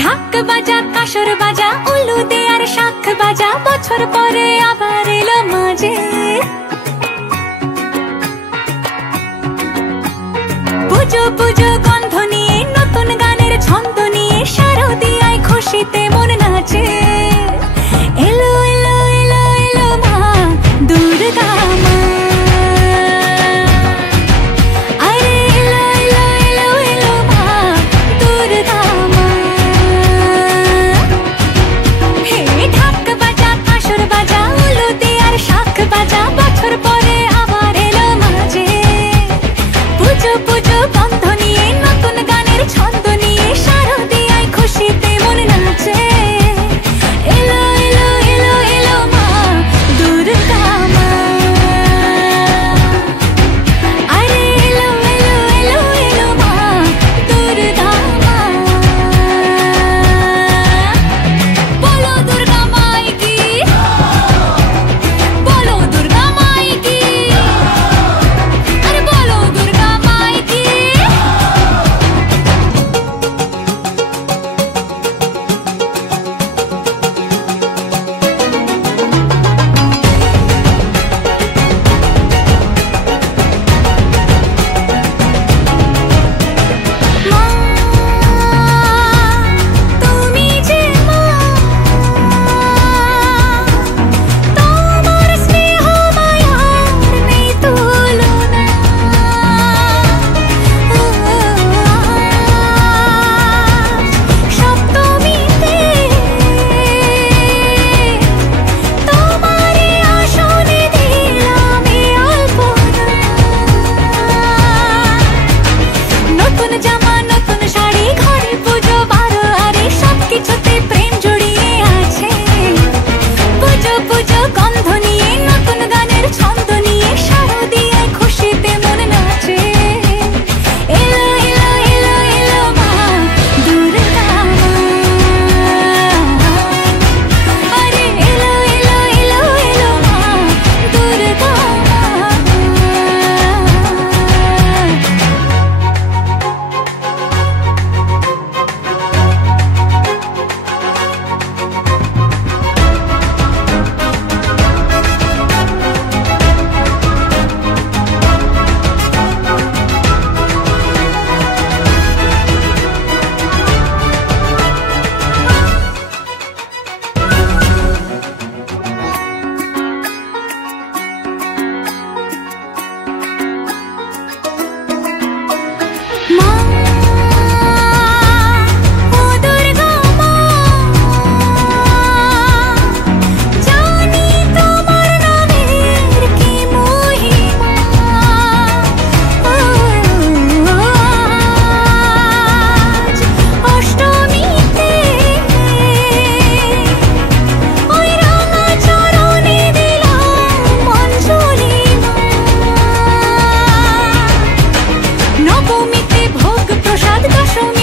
ঢাক বাজা কাসর বাজা উলু দে আর শাখ বাজা, বছর পরে আবার এলো মাঝে। পুজো পুজো গন্ধ নিয়ে নতুন গানের ছন্দ নিয়ে শারদিয়ায় খুশিতে মন নাচে। এলো এলো এলো এলো মা দুর্গা মা, আরে এলো এলো এলো এলো মা দুর্গা মা। হে ঢাক বাজা কাসর বাজা উলু দে আর শাখ বাজা, বছর পরে আবার এলো মাঝে। পুজো পুজো গন্ধ নিয়ে নতুন গানের ছন্দ নিয়ে শারদিয়ায় খুশিতে মন নাচে। এলো এলো এলো এলো মা দুর্গা মা, আরে এলো এলো এলো এলো মা দুর্গা মা। বলো দুর্গা মাই কি, বলো দুর্গা মাই কি, আরে বলো দুর্গা মাই কি। মা তুমি যে মা, তোমার স্নেহ মায়ার নেই তুলনা। সপ্তমীতে তোমারে আসনে দিলাম এই অল্পনা। নতুন জামা নতুন শাড়ি ঘরে পুজো বারো আরে সবকিছুতে প্রেম জড়িয়ে আছে। পুজো পুজো গন্ধ নিয়ে নতুন গানের ছন্দ নিয়ে শারদিয়ায় খুশিতে মন নাচে। এলো এলো এলো এলো মা দুর্গা মা, আরে এলো এলো এলো এলো মা দুর্গা মা। মা ও দুর্গা মা, জানি তোমার নামের কি মহিমা। আজ অষ্টমীতে ওই রাঙা চরণে দিলাম অঞ্জলি মা। নবমীতে ভোগ প্রসাদ, দশমী